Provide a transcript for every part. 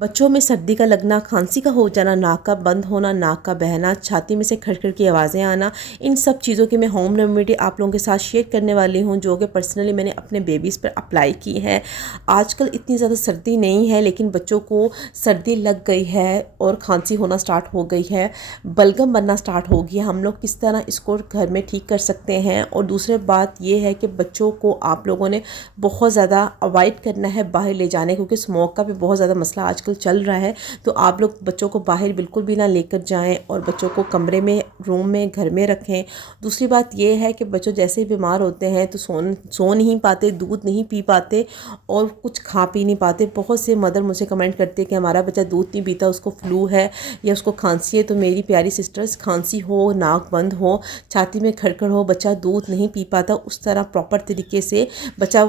बच्चों में सर्दी का लगना, खांसी का हो जाना, नाक का बंद होना, नाक का बहना, छाती में से खड़खड़ की आवाज़ें आना, इन सब चीज़ों की मैं होम रेमेडी आप लोगों के साथ शेयर करने वाली हूँ, जो कि पर्सनली मैंने अपने बेबीज़ पर अप्लाई की है। आजकल इतनी ज़्यादा सर्दी नहीं है, लेकिन बच्चों को सर्दी लग गई है और खांसी होना स्टार्ट हो गई है, बलगम बनना स्टार्ट हो गया। हम लोग किस तरह इसको घर में ठीक कर सकते हैं। और दूसरी बात ये है कि बच्चों को आप लोगों ने बहुत ज़्यादा अवॉइड करना है बाहर ले जाने, क्योंकि स्मोक का भी बहुत ज़्यादा मसला आजकल चल रहा है। तो आप लोग बच्चों को बाहर बिल्कुल भी ना लेकर जाएं और बच्चों को कमरे में, रूम में, घर में रखें। दूसरी बात ये है कि बच्चों जैसे ही बीमार होते हैं तो सो नहीं पाते, दूध नहीं पी पाते और कुछ खा पी नहीं पाते। बहुत से मदर मुझे कमेंट करते हैं कि हमारा बच्चा दूध नहीं पीता, उसको फ्लू है या उसको खांसी है। तो मेरी प्यारी सिस्टर्स, खांसी हो, नाक बंद हो, छाती में खड़खड़ हो, बच्चा दूध नहीं पी पाता, उस तरह प्रॉपर तरीके से बच्चा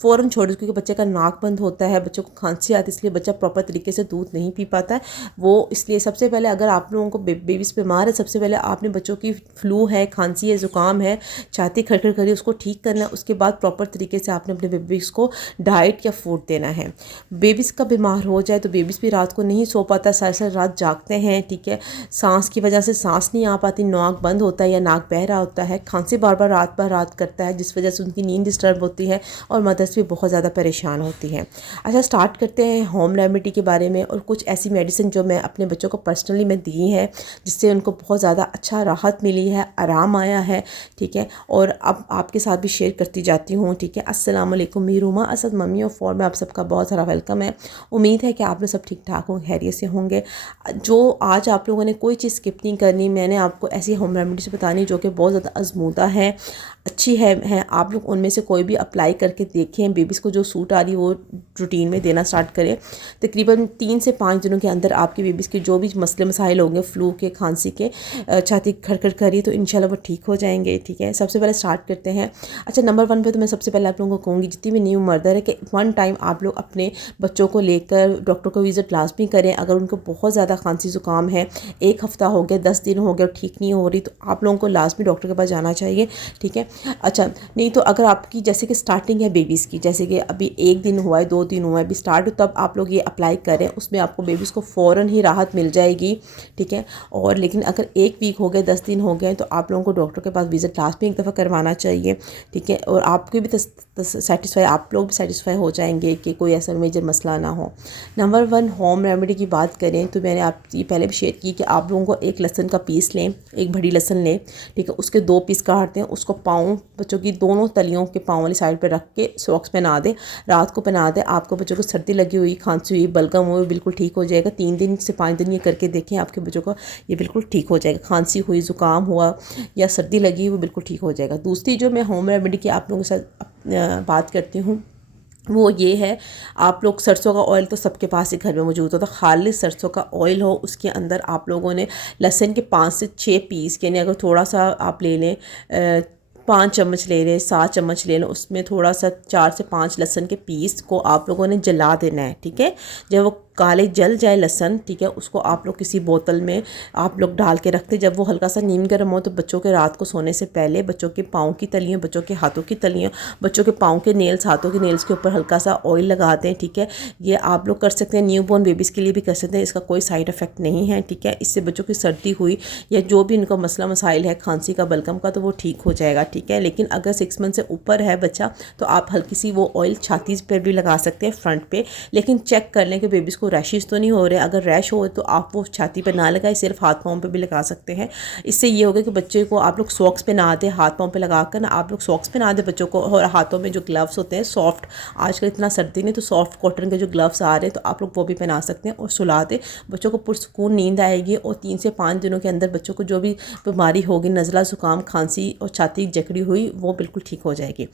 फ़ौरन छोड़ दो, क्योंकि बच्चे का नाक बंद होता है, बच्चों को खांसी आती है, इसलिए बच्चा प्रॉपर तरीके से दूध नहीं पी पाता है। वो इसलिए सबसे पहले, अगर आप लोगों को बेबीज़ बीमार है, सबसे पहले आपने बच्चों की फ्लू है, खांसी है, ज़ुकाम है, छाती खड़खड़ करी, उसको ठीक करना है। उसके बाद प्रॉपर तरीके से आपने अपने बेबीज़ को डाइट या फूड देना है। बेबीज़ का बीमार हो जाए तो बेबीज़ भी रात को नहीं सो पाता, सारी सारी रात जागते हैं, ठीक है। सांस की वजह से सांस नहीं आ पाती, नाक बंद होता है या नाक बह रहा होता है, खांसी बार बार रात भर रात करता है, जिस वजह से उनकी नींद डिस्टर्ब होती है और मदर्स भी बहुत ज़्यादा परेशान होती हैं। अच्छा, स्टार्ट करते हैं होम रेमेडी के बारे में और कुछ ऐसी मेडिसिन जो मैं अपने बच्चों को पर्सनली मैं दी है, जिससे उनको बहुत ज़्यादा अच्छा राहत मिली है, आराम आया है, ठीक है। और अब आपके साथ भी शेयर करती जाती हूँ, ठीक है। अस्सलाम वालेकुम, मेरी रूमा असद मम्मी और फॉर में आप सबका बहुत सारा वेलकम है। उम्मीद है कि आप लोग सब ठीक ठाक हों, खैरियत से होंगे। जो आज आप लोगों ने कोई चीज़ स्किप नहीं करनी, मैंने आपको ऐसी होम रेमेडीज बतानी जो कि बहुत ज़्यादा आजमूदा है, अच्छी है। आप लोग उनमें से कोई भी अप्लाई करके देखें, बेबीज़ को जो सूट आ रही है वो रूटीन में देना स्टार्ट करें। तकरीबन 3 से 5 दिनों के अंदर आपकी बेबीज़ के जो भी मसले मसाइल होंगे, फ्लू के, खांसी के, छाती खड़खड़ करी, तो इंशाल्लाह वो ठीक हो जाएंगे, ठीक है। सबसे पहले स्टार्ट करते हैं। अच्छा, नंबर 1 पे तो मैं सबसे पहले आप लोगों को कहूँगी, जितनी भी न्यू मदर है, कि 1 टाइम आप लोग अपने बच्चों को लेकर डॉक्टर को विज़िट लाजमी करें। अगर उनको बहुत ज़्यादा खांसी ज़ुकाम है, 1 हफ़्ता हो गया, 10 दिन हो गया, ठीक नहीं हो रही, तो आप लोगों को लाजमी डॉक्टर के पास जाना चाहिए, ठीक है। अच्छा, नहीं तो अगर आपकी जैसे कि स्टार्टिंग है बेबीज़ की, जैसे कि अभी 1 दिन हुआ है, 2 दिन हुआ है, अभी स्टार्ट हो, तब आप लोग ये अप्लाई करें, उसमें आपको बेबीज़ को फ़ौरन ही राहत मिल जाएगी, ठीक है। और लेकिन अगर 1 वीक हो गए, 10 दिन हो गए, तो आप लोगों को डॉक्टर के पास विज़िट लास्ट में एक दफ़ा करवाना चाहिए, ठीक है। और आपके भी सेटिस्फाई, आप लोग भी सेटिस्फाई हो जाएंगे कि कोई ऐसा मेजर मसला ना हो। नंबर 1 होम रेमेडी की बात करें तो मैंने आपकी पहले भी शेयर की कि आप लोगों को एक लहसुन का पीस लें, एक बड़ी लहसुन लें, ठीक है। उसके 2 पीस काट दें, उसको पाँव, बच्चों की दोनों तलियों के पाँव वाली साइड पर रख के सॉक्स पहना दें, रात को पहना दें। आपको बच्चों को सर्दी लगी हुई, खांसी हुई, बलगम हुई, बिल्कुल ठीक हो जाएगा। 3 दिन से 5 दिन ये करके देखें, आपके बच्चों को ये बिल्कुल ठीक हो जाएगा। खांसी हुई, ज़ुकाम हुआ या सर्दी लगी, वो बिल्कुल ठीक हो जाएगा। दूसरी जो मैं होम रेमेडी की आप लोगों के साथ बात करती हूँ, वो ये है, आप लोग सरसों का ऑयल तो सबके पास ही घर में मौजूद होता है, खालिस सरसों का ऑयल हो, उसके अंदर आप लोगों ने लहसुन के 5 से 6 पीस, यानी अगर थोड़ा सा आप ले लें, 5 चम्मच ले लें, 7 चम्मच ले लें, उसमें थोड़ा सा 4 से 5 लहसुन के पीस को आप लोगों ने जला देना है, ठीक है। जब वो काले जल जाए लहसुन, ठीक है, उसको आप लोग किसी बोतल में आप लोग डाल के रखते। जब वो हल्का सा नीम गर्म हो तो बच्चों के रात को सोने से पहले बच्चों के पाँव की तलियाँ, बच्चों के हाथों की तलियाँ, बच्चों के पाँव के नेल्स, हाथों के नेल्स के ऊपर हल्का सा ऑयल लगाते हैं, ठीक है। ये आप लोग कर सकते हैं, न्यू बॉर्न बेबीज़ के लिए भी कर सकते हैं, इसका कोई साइड इफ़ेक्ट नहीं है, ठीक है। इससे बच्चों की सर्दी हुई या जो भी इनका मसला मसाइल है, खांसी का, बलगम का, तो वो ठीक हो जाएगा, ठीक है। लेकिन अगर 6 मंथ से ऊपर है बच्चा, तो आप हल्की सी वो ऑयल छाती पर भी लगा सकते हैं, फ्रंट पे, लेकिन चेक कर लें कि बेबीज़ को रैशेज़ तो नहीं हो रहे। अगर रैश हो तो आप वो छाती पर ना लगाए, सिर्फ हाथ पाँव पे भी लगा सकते हैं। इससे ये होगा कि बच्चे को आप लोग सॉक्स पहना दें, हाथ पाँव पे लगा कर ना आप लोग सॉक्स पहना दें बच्चों को, और हाथों में जो ग्लव्स होते हैं सॉफ्ट, आजकल इतना सर्दी नहीं तो सॉफ्ट कॉटन के जो ग्लव्स आ रहे हैं, तो आप लोग वो भी पहना सकते हैं और सुला दें। बच्चों को पुरसकून नींद आएगी और 3 से 5 दिनों के अंदर बच्चों को जो भी बीमारी होगी, नज़ला, ज़ुकाम, खांसी और छाती जकड़ी हुई, वो बिल्कुल ठीक हो जाएगी।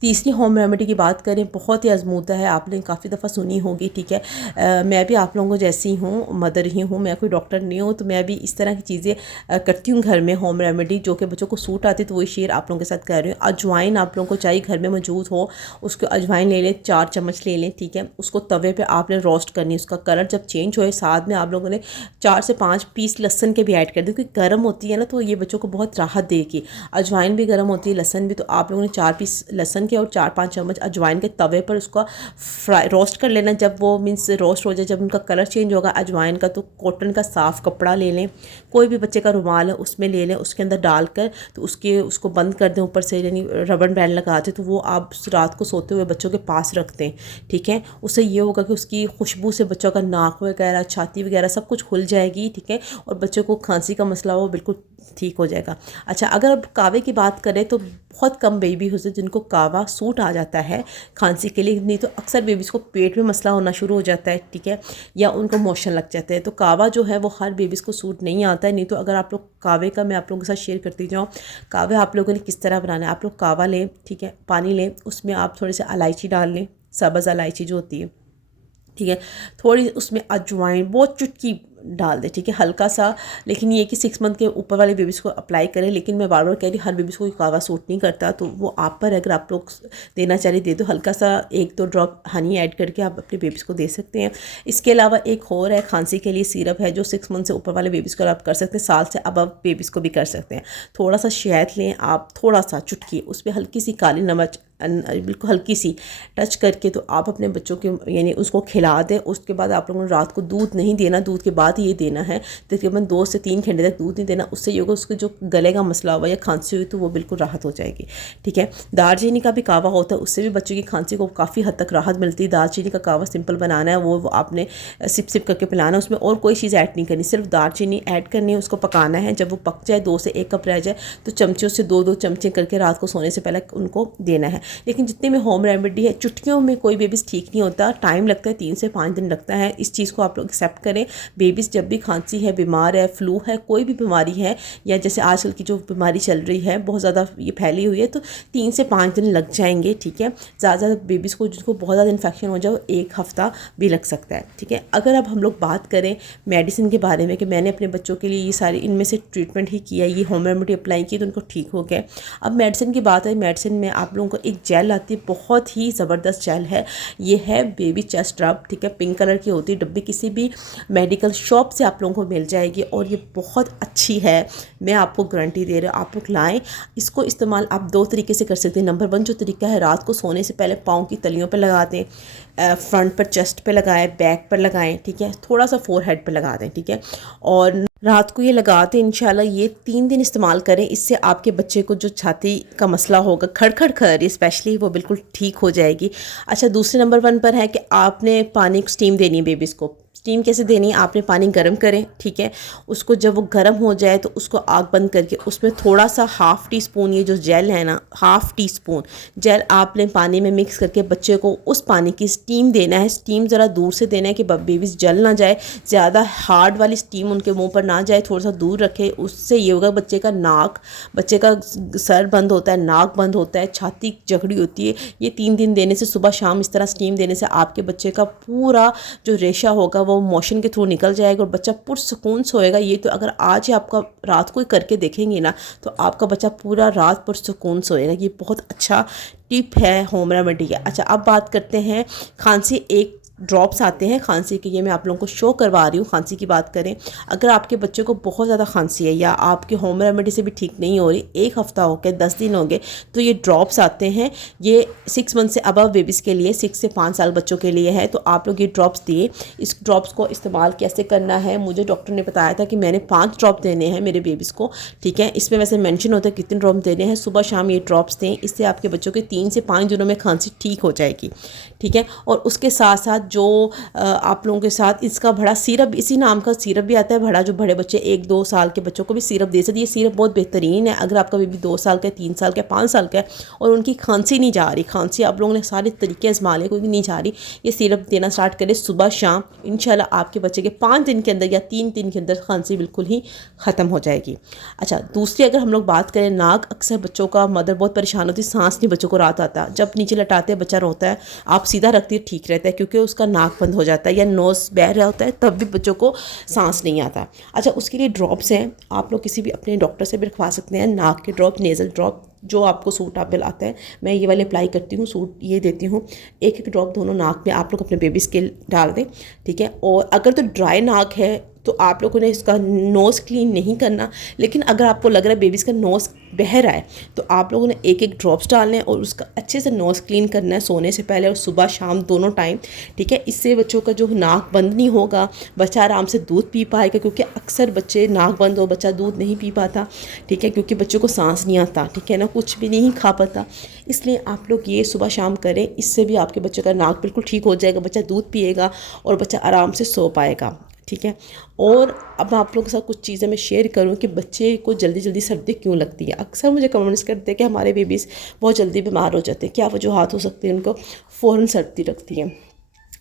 तीसरी होम रेमेडी की बात करें, बहुत ही आजमूदा है, आपने काफ़ी दफ़ा सुनी होगी, ठीक है। मैं भी आप लोगों को जैसी हूँ, मदर ही हूँ, मैं कोई डॉक्टर नहीं हूँ, तो मैं भी इस तरह की चीज़ें करती हूँ घर में, होम रेमेडी जो कि बच्चों को सूट आती है, तो वही शेयर आप लोगों के साथ कर रही हूँ। अजवाइन आप लोगों को चाहिए, घर में मौजूद हो, उसको अजवाइन ले लें, 4 चम्मच ले लें, ठीक है। उसको तवे पे आपने रोस्ट करनी है, उसका कलर जब चेंज होए, साथ में आप लोगों ने 4 से 5 पीस लहसन के भी ऐड कर दें, क्योंकि गर्म होती है ना, तो ये बच्चों को बहुत राहत देगी। अजवाइन भी गर्म होती है, लहसन भी, तो आप लोगों ने 4 पीस लहसन के और 4-5 चम्मच अजवाइन के तवे पर उसका फ्राई रोस्ट कर लेना। जब वो मीन्स रोस्ट हो जाए, जब उनका कलर चेंज होगा अजवाइन का, तो कॉटन का साफ़ कपड़ा ले लें, कोई भी बच्चे का रुमाल है उसमें ले लें, उसके अंदर डालकर तो उसको बंद कर दें ऊपर से, यानी रबर बैंड लगा दें, तो वो आप रात को सोते हुए बच्चों के पास रखते हैं। ठीक है, उससे ये होगा कि उसकी खुशबू से बच्चों का नाक वगैरह, छाती वगैरह सब कुछ खुल जाएगी। ठीक है, और बच्चों को खांसी का मसला वो बिल्कुल ठीक हो जाएगा। अच्छा, अगर अब कावे की बात करें तो बहुत कम बेबी होते हैं जिनको कावा सूट आ जाता है खांसी के लिए, नहीं तो अक्सर बेबीज़ को पेट में मसला होना शुरू हो जाता है। ठीक है, या उनको मोशन लग जाते हैं। तो कावा जो है वो हर बेबीज़ को सूट नहीं आता है। नहीं तो अगर आप लोग कावे का मैं आप लोगों के साथ शेयर करती जाऊँ, कावे आप लोगों ने किस तरह बनाना है। आप लोग कावा लें, ठीक है, पानी लें, उसमें आप थोड़े से इलायची डाल लें, सब्ज़ इलायची जो होती है। ठीक है, थोड़ी उसमें अजवाइन बहुत चुटकी डाल दें। ठीक है, हल्का सा, लेकिन ये कि 6 मंथ के ऊपर वाले बेबीज़ को अप्लाई करें। लेकिन मैं बार बार कह रही हूँ हर बेबीज़ को कावा सूट नहीं करता, तो वो आप पर, अगर आप लोग देना चाहिए दे दो। हल्का सा 1-2 ड्रॉप हनी ऐड करके आप अपने बेबीज़ को दे सकते हैं। इसके अलावा एक और है खांसी के लिए सिरप है, जो 6 मंथ से ऊपर वाले बेबीज़ को आप कर सकते हैं, साल से अबव बेबीज़ को भी कर सकते हैं। थोड़ा सा शहद लें आप, थोड़ा सा चुटकी, उसमें हल्की सी काली नमक बिल्कुल हल्की सी टच करके, तो आप अपने बच्चों के यानी उसको खिला दें। उसके बाद आप लोगों ने रात को दूध नहीं देना, दूध के बाद ये देना है। तकरीबन 2 से 3 घंटे तक दूध नहीं देना। उससे ये होगा उसके जो गले का मसला हुआ या खांसी हुई तो वो बिल्कुल राहत हो जाएगी। ठीक है, दालचीनी का भी कावा होता है, उससे भी बच्चों की खांसी को काफ़ी हद तक राहत मिलती है। दालचीनी का कावा सिंपल बनाना है, वो आपने सिप सिप करके पिलाना है, उसमें और कोई चीज़ ऐड नहीं करनी, सिर्फ दालचीनी ऐड करनी है, उसको पकाना है। जब वो पक जाए, 2 से 1 कप रह जाए, तो चमचों से 2-2 चमचे करके रात को सोने से पहले उनको देना है। लेकिन जितने में होम रेमेडी है, चुटकियों में कोई बेबीज़ ठीक नहीं होता, टाइम लगता है, 3 से 5 दिन लगता है। इस चीज़ को आप लोग एक्सेप्ट करें। बेबीज़ जब भी खांसी है, बीमार है, फ्लू है, कोई भी बीमारी है, या जैसे आजकल की जो बीमारी चल रही है बहुत ज़्यादा ये फैली हुई है, तो 3 से 5 दिन लग जाएंगे। ठीक है, ज़्यादा बेबीज़ को जिसको बहुत ज़्यादा इन्फेक्शन हो जाए 1 हफ़्ता भी लग सकता है। ठीक है, अगर अब हम लोग बात करें मेडिसिन के बारे में कि मैंने अपने बच्चों के लिए ये सारी इनमें से ट्रीटमेंट ही किया, ये होम रेमेडी अप्लाई की तो उनको ठीक हो गया। अब मेडिसिन की बात है, मेडिसिन में आप लोगों को एक जेल आती है, बहुत ही ज़बरदस्त जेल है। ये है बेबी चेस्ट रब। ठीक है, पिंक कलर की होती है, डब्बी किसी भी मेडिकल शॉप से आप लोगों को मिल जाएगी, और ये बहुत अच्छी है, मैं आपको गारंटी दे रहा हूँ। आप लोग लाएँ, इसको इस्तेमाल आप 2 तरीके से कर सकते हैं। नंबर 1 जो तरीका है, रात को सोने से पहले पाँव की तलियों पर लगा दें, फ्रंट पर, चेस्ट पे लगाएं, बैक पर लगाएं। ठीक है, थोड़ा सा फोरहेड पे लगा दें। ठीक है, और रात को ये लगाते इंशाल्लाह ये 3 दिन इस्तेमाल करें। इससे आपके बच्चे को जो छाती का मसला होगा, खड़खड़ खर स्पेशली, वो बिल्कुल ठीक हो जाएगी। अच्छा, दूसरे नंबर 1 पर है कि आपने पानी को स्टीम देनी है बेबीज़ को। स्टीम कैसे देनी है, आपने पानी गर्म करें। ठीक है, उसको जब वो गर्म हो जाए तो उसको आग बंद करके उसमें थोड़ा सा 1/2 टीस्पून ये जो जेल है ना, 1/2 टीस्पून जेल आपने पानी में मिक्स करके बच्चे को उस पानी की स्टीम देना है। स्टीम ज़रा दूर से देना है कि बेबीज़ जल ना जाए, ज़्यादा हार्ड वाली स्टीम उनके मुंह पर ना जाए, थोड़ा सा दूर रखे। उससे ये होगा बच्चे का नाक, बच्चे का सर बंद होता है, नाक बंद होता है, छाती जकड़ी होती है। ये 3 दिन देने से, सुबह शाम इस तरह स्टीम देने से आपके बच्चे का पूरा जो रेशा होगा वो मोशन के थ्रू निकल जाएगा और बच्चा पुरसुकून सोएगा। ये तो अगर आज ही आपका रात को ही करके देखेंगे ना, तो आपका बच्चा पूरा रात पुरसुकून सोएगा। ये बहुत अच्छा टिप है होम रेमेडी का। अच्छा, अब बात करते हैं खांसी। एक ड्रॉप्स आते हैं खांसी के, ये मैं आप लोगों को शो करवा रही हूँ। खांसी की बात करें, अगर आपके बच्चे को बहुत ज़्यादा खांसी है या आपके होम रेमेडी से भी ठीक नहीं हो रही, 1 हफ़्ता हो गया, 10 दिन हो गए, तो ये ड्रॉप्स आते हैं। ये 6 मंथ से अबव बेबीज़ के लिए, 6 से 5 साल बच्चों के लिए है। तो आप लोग ये ड्रॉप्स दिए। इस ड्रॉप्स को इस्तेमाल कैसे करना है, मुझे डॉक्टर ने बताया था कि मैंने 5 ड्रॉप देने हैं मेरे बेबीज़ को। ठीक है, इसमें वैसे मेंशन होता है कितने ड्रॉप देने हैं। सुबह शाम ये ड्रॉप्स दें, इससे आपके बच्चों के 3 से 5 दिनों में खांसी ठीक हो जाएगी। ठीक है, और उसके साथ साथ जो आप लोगों के साथ इसका बड़ा सिरप, इसी नाम का सिरप भी आता है बड़ा, जो बड़े बच्चे 1-2 साल के बच्चों को भी सिरप दे सकते हैं। ये सिरप बहुत बेहतरीन है। अगर आपका बेबी 2 साल का है, 3 साल का है, 5 साल का है और उनकी खांसी नहीं जा रही, खांसी आप लोगों ने सारे तरीके आजमा लिए, कोई नहीं जा रही, ये सिरप देना स्टार्ट करें सुबह शाम। इंशाल्लाह आपके बच्चे के 5 दिन के अंदर या 3 दिन के अंदर खांसी बिल्कुल ही ख़त्म हो जाएगी। अच्छा, दूसरी अगर हम लोग बात करें, नाक, अक्सर बच्चों का मदर बहुत परेशान होती है, सांस नहीं बच्चों को रात आता, जब नीचे लटाते हैं बच्चा रोता है, आप सीधा रखती है ठीक रहता है, क्योंकि उसका नाक बंद हो जाता है या नोज़ बह रहा होता है, तब भी बच्चों को सांस नहीं आता। अच्छा, उसके लिए ड्रॉप्स हैं, आप लोग किसी भी अपने डॉक्टर से भी रखवा सकते हैं। नाक के ड्रॉप, नेज़ल ड्रॉप, जो आपको सूटेबल आता है। मैं ये वाले अप्लाई करती हूँ, सूट ये देती हूँ। एक ड्रॉप दोनों नाक में आप लोग अपने बेबीज़ के डाल दें। ठीक है, और अगर तो ड्राई नाक है तो आप लोगों ने इसका नोज़ क्लीन नहीं करना। लेकिन अगर आपको लग रहा है बेबीज़ का नोज़ बह रहा है तो आप लोगों ने एक एक ड्रॉप्स डालने हैं और उसका अच्छे से नोज़ क्लीन करना है सोने से पहले और सुबह शाम दोनों टाइम, ठीक है। इससे बच्चों का जो नाक बंद नहीं होगा, बच्चा आराम से दूध पी पाएगा, क्योंकि अक्सर बच्चे नाक बंद हो बच्चा दूध नहीं पी पाता, ठीक है, क्योंकि बच्चों को सांस नहीं आता, ठीक है ना, कुछ भी नहीं खा पाता। इसलिए आप लोग ये सुबह शाम करें, इससे भी आपके बच्चों का नाक बिल्कुल ठीक हो जाएगा, बच्चा दूध पिएगा और बच्चा आराम से सो पाएगा, ठीक है। और अब आप लोगों के साथ कुछ चीज़ें मैं शेयर करूं कि बच्चे को जल्दी जल्दी सर्दी क्यों लगती है। अक्सर मुझे कमेंट्स करते हैं कि हमारे बेबीज़ बहुत जल्दी बीमार हो जाते हैं, क्या वजूहात हो सकती है उनको फ़ौरन सर्दी लगती है।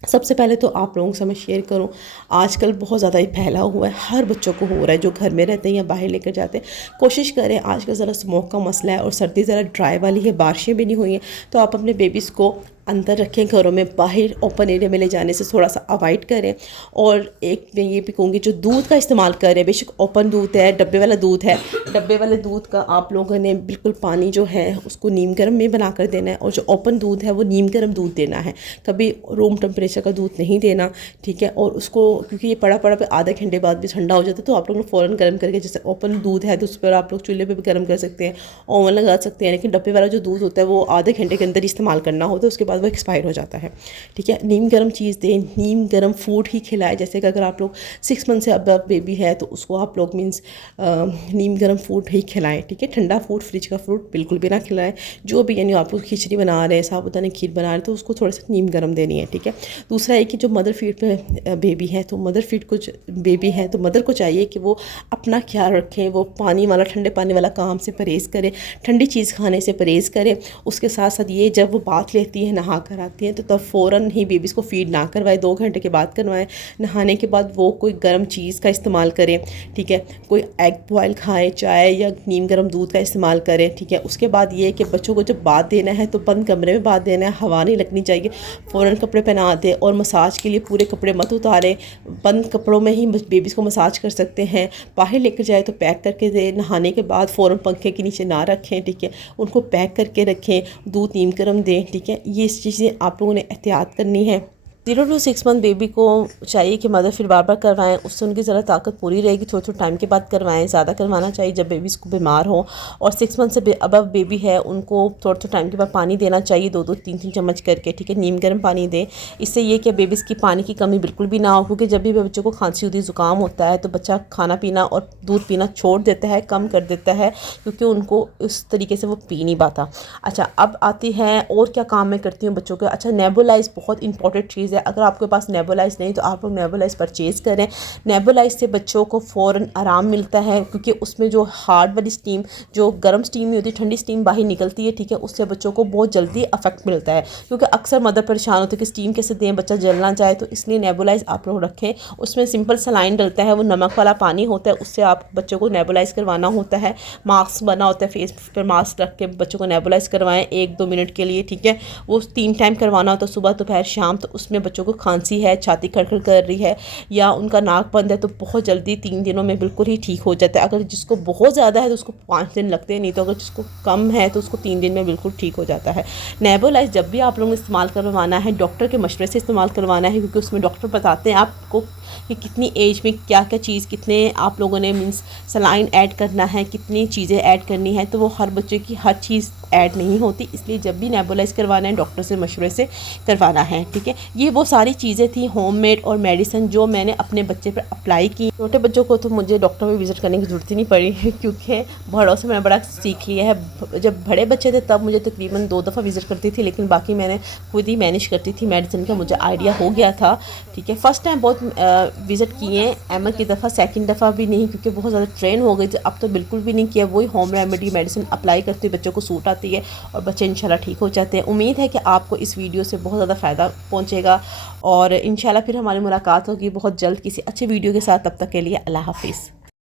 सबसे पहले तो आप लोगों से मैं शेयर करूं, आजकल बहुत ज़्यादा ये फैला हुआ है, हर बच्चों को हो रहा है जो घर में रहते हैं या बाहर लेकर जाते हैं। कोशिश करें, आजकल ज़रा स्मोक का मसला है और सर्दी ज़रा ड्राई वाली है, बारिशें भी नहीं हुई हैं, तो आप अपने बेबीज़ को अंदर रखें घरों में, बाहर ओपन एरिया में ले जाने से थोड़ा सा अवॉइड करें। और एक मैं ये भी कहूँगी, जो दूध का इस्तेमाल करें, बेशक ओपन दूध है, डब्बे वाला दूध है, डब्बे वाले दूध का आप लोगों ने बिल्कुल पानी जो है उसको नीम गर्म में बना कर देना है, और जो ओपन दूध है वो नीम गर्म दूध देना है, कभी रूम टेम्परेचर का दूध नहीं देना, ठीक है। और उसको क्योंकि ये पड़ा पड़ा पे आधे घंटे बाद भी ठंडा हो जाता है, तो आप लोगों ने फ़ौरन गर्म करके, जैसे ओपन दूध है तो उस पर आप लोग चूल्हे पे भी गर्म कर सकते हैं, ओवन लगा सकते हैं। लेकिन डब्बे वाला जो दूध होता है वो आधे घंटे के अंदर इस्तेमाल करना होता है, उसके बाद वो एक्सपायर हो जाता है, ठीक है। नीम गर्म चीज़ दें, नीम गर्म फूड ही खिलाएं। जैसे कि अगर आप लोग 6 मंथ से अब बेबी है तो उसको आप लोग मीन्स नीम गर्म फूड ही खिलाएं, ठीक है। ठंडा फूड, फ्रिज का फूड बिल्कुल भी ना खिलाएं। जो भी यानी आप लोग खिचड़ी बना रहे हैं, साबुदाना खीर बना रहे हैं, तो उसको थोड़ा सा नीम गर्म देनी है, ठीक है। दूसरा है कि जो मदर फीड पे बेबी है, तो मदर फीड को बेबी है तो मदर को चाहिए कि वो अपना ख्याल रखें, वो पानी वाला, ठंडे पानी वाला काम से परहेज़ करें, ठंडी चीज़ खाने से परहेज़ करें। उसके साथ साथ ये, जब वो बाथ लेती है, नहा कर आती है, तो तब फ़ौरन ही बेबीज़ को फीड ना करवाएं, 2 घंटे के बाद करवाएं। नहाने के बाद वो कोई गर्म चीज़ का इस्तेमाल करें, ठीक है, कोई एग बॉयल खाएं, चाय या नीम गर्म दूध का इस्तेमाल करें, ठीक है। उसके बाद ये कि बच्चों को जब बाथ देना है तो बंद कमरे में बाथ देना है, हवा नहीं लगनी चाहिए, फ़ौरन कपड़े पहना दें। और मसाज के लिए पूरे कपड़े मत उतारें, बंद कपड़ों में ही बेबीज़ को मसाज कर सकते हैं। बाहर लेकर जाए तो पैक करके दें, नहाने के बाद फ़ौरन पंखे के नीचे ना रखें, ठीक है, उनको पैक करके रखें, दूध नीम गर्म दें, ठीक है। ये चीज़ें आप लोगों ने एहतियात करनी है। 0 to 6 मंथ बेबी को चाहिए कि मदर फिर बार बार करवाएं, उससे उनकी ज़रा ताकत पूरी रहेगी। थोड़े थोड़े टाइम के बाद करवाएं, ज़्यादा करवाना चाहिए जब बेबीज़ को बीमार हो। और 6 मंथ से अबव बेबी है उनको थोड़े थोड़े टाइम के बाद पानी देना चाहिए, 2-2 3-3 चम्मच करके, ठीक है। नीम गर्म पानी दें, इससे ये कि बेबीज़ की पानी की कमी बिल्कुल भी ना हो, क्योंकि जब भी बच्चों को खांसी होती, ज़ुकाम होता है तो बच्चा खाना पीना और दूध पीना छोड़ देता है, कम कर देता है, क्योंकि उनको उस तरीके से वो पी नहीं पाता। अच्छा, अब आती है और क्या काम मैं करती हूँ बच्चों के। अच्छा, नेबुलाइज बहुत इंपॉर्टेंट चीज़ है। अगर आपके पास नेबुलाइज नहीं तो आप लोग नेबुलाइज परचेज़ करें। नेबुलाइज से बच्चों को फ़ौरन आराम मिलता है, क्योंकि उसमें जो हार्ड वाली स्टीम, जो गर्म स्टीम नहीं होती, ठंडी स्टीम बाहर निकलती है, ठीक है। उससे बच्चों को बहुत जल्दी अफेक्ट मिलता है, क्योंकि अक्सर मदर परेशान होती है कि स्टीम कैसे दें, बच्चा जल ना जाए, तो इसलिए नेबुलाइज आप लोग रखें। उसमें सिंपल सलाइन डलता है, वो नमक वाला पानी होता है, उससे आप बच्चों को नेबुलाइज करवाना होता है। मास्क बना होता है, फेस पर मास्क रख के बच्चों को नेबुलाइज करवाएं 1-2 मिनट के लिए, ठीक है। वो 3 टाइम करवाना होता है, सुबह दोपहर शाम। तो उसमें बच्चों को खांसी है, छाती खड़खड़ कर रही है या उनका नाक बंद है, तो बहुत जल्दी 3 दिनों में बिल्कुल ही ठीक हो जाता है। अगर जिसको बहुत ज़्यादा है तो उसको 5 दिन लगते हैं, नहीं तो अगर जिसको कम है तो उसको 3 दिन में बिल्कुल ठीक हो जाता है। नेबुलाइज जब भी आप लोगों ने इस्तेमाल करवाना है, डॉक्टर के मशवरे से इस्तेमाल करवाना है, क्योंकि उसमें डॉक्टर बताते हैं आपको कि कितनी एज में क्या क्या चीज़, कितने आप लोगों ने मीन्स सलाइन ऐड करना है, कितनी चीज़ें ऐड करनी है, तो वो हर बच्चे की हर चीज़ ऐड नहीं होती। इसलिए जब भी नेबुलाइज करवाना है डॉक्टर से मशवरे से करवाना है, ठीक है। ये वो सारी चीज़ें थी होममेड और मेडिसिन जो मैंने अपने बच्चे पर अप्लाई की। छोटे बच्चों को तो मुझे डॉक्टर में विज़िट करने की ज़रूरत ही नहीं पड़ी, क्योंकि बड़ों से मैंने बड़ा सीख लिया है। जब बड़े बच्चे थे तब मुझे तकरीबन 2 दफ़ा विज़िट करती थी, लेकिन बाकी मैंने खुद ही मैनेज करती थी। मेडिसिन का मुझे आइडिया हो गया था, ठीक है। फ़र्स्ट टाइम बहुत विज़िट किए, एमएल की दफ़ा, सेकंड दफ़ा भी नहीं, क्योंकि बहुत ज़्यादा ट्रेन हो गई थी। अब तो बिल्कुल भी नहीं किया, वही होम रेमेडी मेडिसिन अप्लाई करती, बच्चों को सूट आती है और बच्चे इंशाल्लाह ठीक हो जाते हैं। उम्मीद है कि आपको इस वीडियो से बहुत ज़्यादा फ़ायदा पहुंचेगा और इंशाल्लाह फिर हमारी मुलाकात होगी बहुत जल्द किसी अच्छे वीडियो के साथ। तब तक के लिए अल्लाह हाफिज़।